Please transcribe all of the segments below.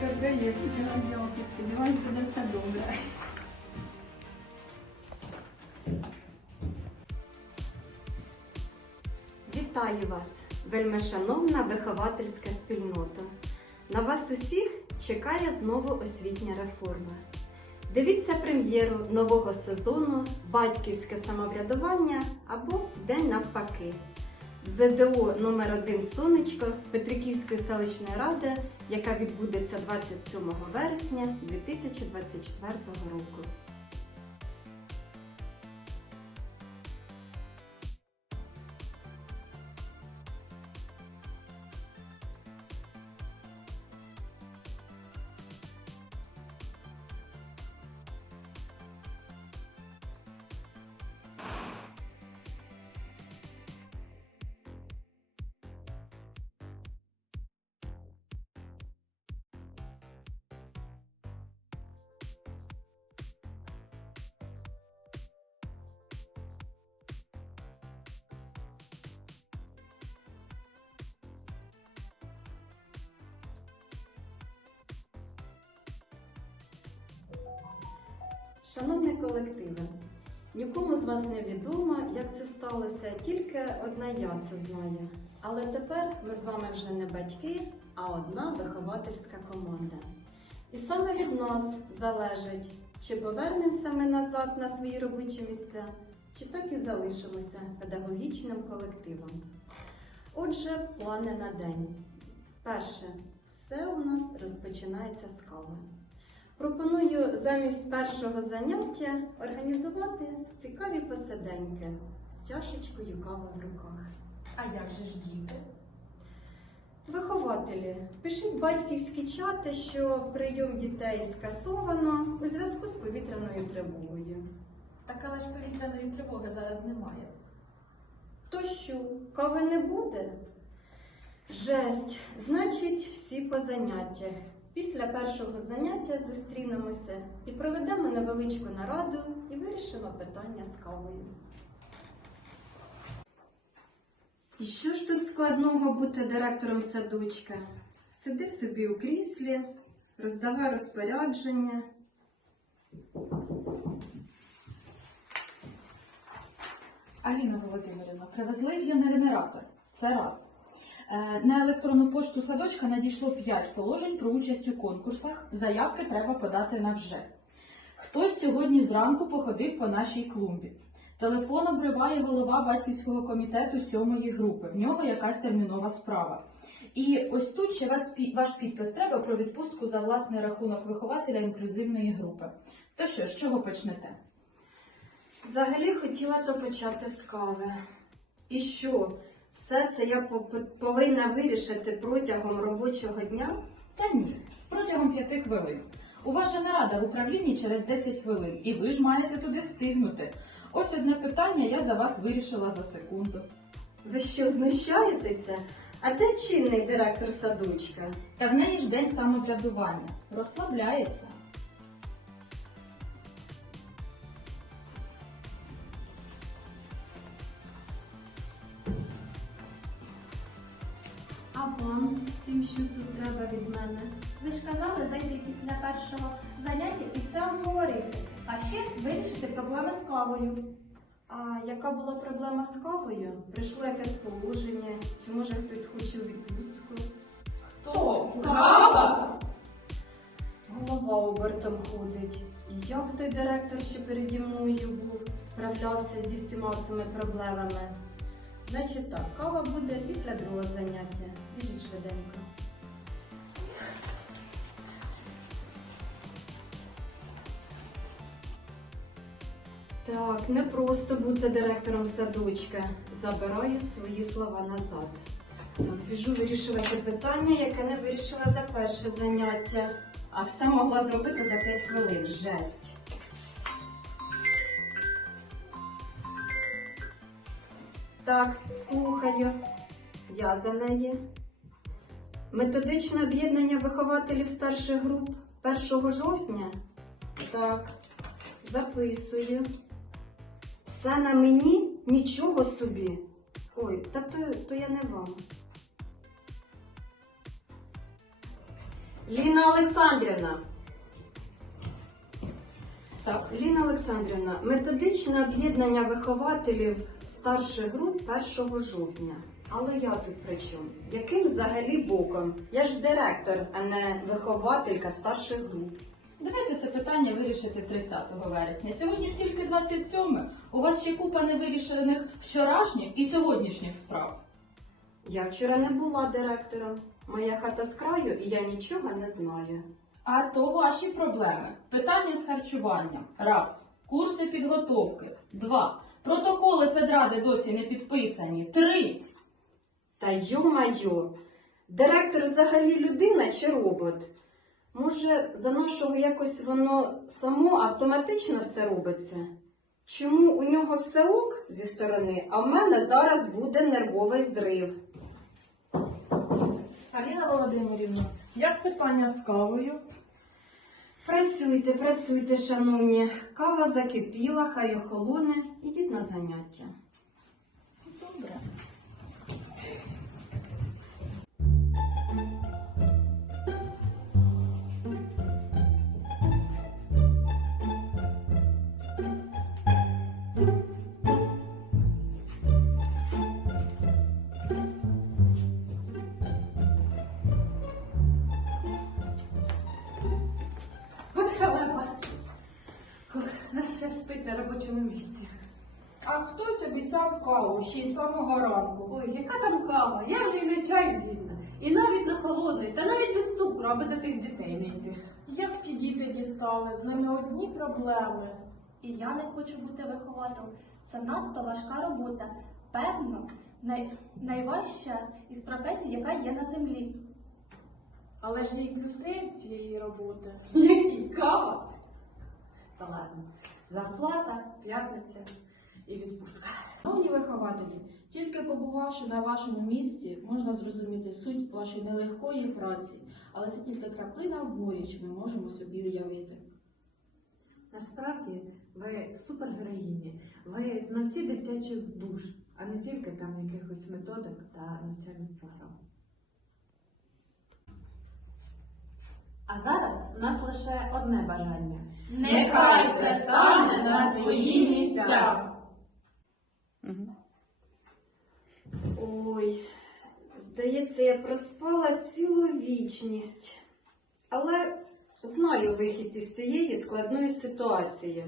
Йолки, у вас буде все добре. Вітаю вас, вельмишановна виховательська спільнота. На вас усіх чекає знову освітня реформа. Дивіться прем'єру нового сезону Батьківське самоврядування або День навпаки. ЗДО номер 1 Сонечко Петриківської селищної ради, яка відбудеться 27 вересня 2024 року. Шановні колективи, нікому з вас не відомо, як це сталося, тільки одна я це знаю. Але тепер ми з вами вже не батьки, а одна виховательська команда. І саме від нас залежить, чи повернемося ми назад на свої робочі місця, чи так і залишимося педагогічним колективом. Отже, плани на день. Перше, все у нас розпочинається з кави. Пропоную замість першого заняття організувати цікаві посиденьки з чашечкою кави в руках. А як же ж діти? Вихователі, пишіть батьківські чати, що прийом дітей скасовано у зв'язку з повітряною тривогою. Так але ж повітряної тривоги зараз немає. То що, кави не буде? Жесть, значить, всі по заняттях. Після першого заняття зустрінемося і проведемо невеличку нараду і вирішимо питання з кавою. І що ж тут складного бути директором садочка? Сиди собі у кріслі, роздавай розпорядження. Аліна Володимирівна, привезли генератор. Це раз. Е, На електронну пошту садочка надійшло 5 положень про участь у конкурсах. Заявки треба подати на вже. Хтось сьогодні зранку походив по нашій клумбі. Телефон обриває голова батьківського комітету сьомої групи. В нього якась термінова справа. І ось тут ще ваш підпис треба про відпустку за власний рахунок вихователя інклюзивної групи. То що, з чого почнете? Взагалі хотіла то почати з кави. І що? Все це я по- повинна вирішити протягом робочого дня? Та ні, протягом п'яти хвилин. У вас же нарада в управлінні через 10 хвилин, і ви ж маєте туди встигнути. Ось одне питання я за вас вирішила за секунду. Ви що, знущаєтеся? А де чинний директор садочка? Та в неї ж день самоврядування. Розслабляється. Що тут треба від мене? Ви ж казали зайти після першого заняття і все обговорити, а ще вирішити проблеми з кавою. А яка була проблема з кавою? Прийшло якесь положення, чи може хтось хоче у відпустку? Хто? Кава? Голова обертом ходить. І Як той директор, що переді мною був, справлявся зі всіма цими проблемами? Значить так, кава буде після другого заняття. Біжіть швиденько. Так, не просто бути директором садочка. Забираю свої слова назад. Так, біжу вирішувати питання, яке не вирішила за перше заняття, а все могла зробити за 5 хвилин. Жесть. Так, слухаю. Я за неї. Методичне об'єднання вихователів старших груп 1 жовтня? Так, записую. Все на мені? Нічого собі. Ой, та то, то я не вам. Ліна Олександрівна. Так, Ліна Олександрівна, методичне об'єднання вихователів старших груп 1 жовтня. Але я тут при чому? Яким взагалі боком? Я ж директор, а не вихователька старших груп. Давайте це питання вирішити 30 вересня. Сьогодні ж тільки 27. У вас ще купа невирішених вчорашніх і сьогоднішніх справ. Я вчора не була директором. Моя хата з краю, і я нічого не знаю. А то ваші проблеми. Питання з харчуванням. Раз. Курси підготовки. Два. Протоколи педради досі не підписані. Три. Та йо-майо, директор взагалі людина чи робот? Може, за нашого якось воно само автоматично все робиться? Чому у нього все ок зі сторони, а в мене зараз буде нервовий зрив? Аліна Володимирівна, як питання з кавою? Працюйте, працюйте, шановні. Кава закипіла, хай охолоне, ідіть на заняття. Добре. Спить на робочому місці? А хтось обіцяв каву ще й з самого ранку. Ой, яка там кава? Я вже і на чай згідна. І навіть на холодний, та навіть без цукру, аби до тих дітей не йти. Як ті діти дістали? З ними одні проблеми. І я не хочу бути вихователем. Це надто важка робота. Певно, най... найважча із професій, яка є на землі. Але ж є й плюси цієї роботи. Які кава? Та ладно. Зарплата, п'ятниця і відпустка. Шановні вихователі, тільки побувавши на вашому місці, можна зрозуміти суть вашої нелегкої праці, але це тільки краплина в морі, що ми можемо собі уявити. Насправді ви супергероїні, ви знавці дитячих душ, а не тільки там якихось методик та навчальних програм. А зараз у нас лише одне бажання. Нехай все стане на свої місця. Ой, здається, я проспала цілу вічність. Але знаю вихід із цієї складної ситуації.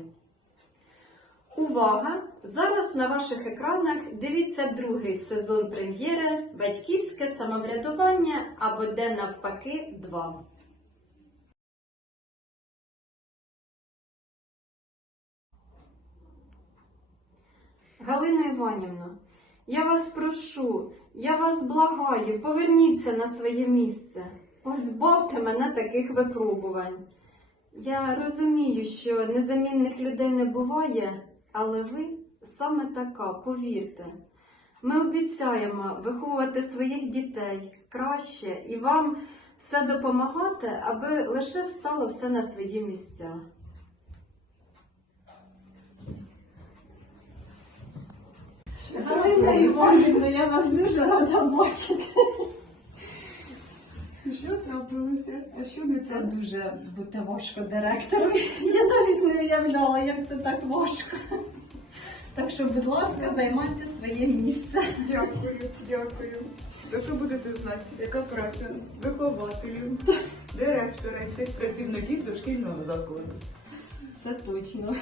Увага! Зараз на ваших екранах дивіться другий сезон прем'єри Батьківське самоврядування або де навпаки 2. Галина Іванівна, я вас прошу, я вас благаю, поверніться на своє місце. Позбавте мене таких випробувань. Я розумію, що незамінних людей не буває, але ви саме така, повірте. Ми обіцяємо виховувати своїх дітей краще і вам все допомагати, аби лише встало все на свої місця. Галина Іванівна, я вас дуже рада бачити. Що трапилося? А що не Це дуже бути важко директором. Я навіть не уявляла, як це так важко. Так що, будь ласка, займайте своє місце. Дякую, дякую. Зато будете знати, яка праця вихователів, директора і всіх працівників дошкільного закладу. Це точно.